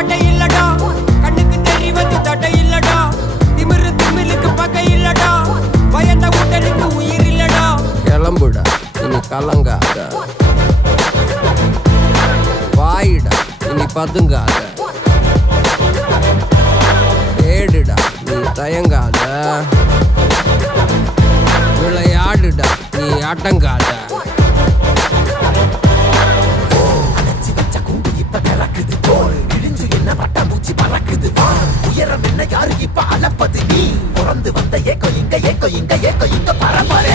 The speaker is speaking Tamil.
பட்டை இல்லடா, கண்ணுக்கு தெரிவது தடை இல்லடா, திமிரு திமிலுக்கு பகை இல்லடா, பயந்த உடலுக்கு உயிர் இல்லடா. கிளம்புடா இனி கலங்காத, வாயிடா இனி பதுங்காத, ஏடுடா நீ தயங்காத, விளையாடுடா நீ அடங்காத. உயரம் என்ன யாரு இப்ப அளப்பது, நீ பிறந்து வந்த ஏக்கோ இங்க ஏக்கோ இங்க ஏக்கோ இங்க பரம்பரை.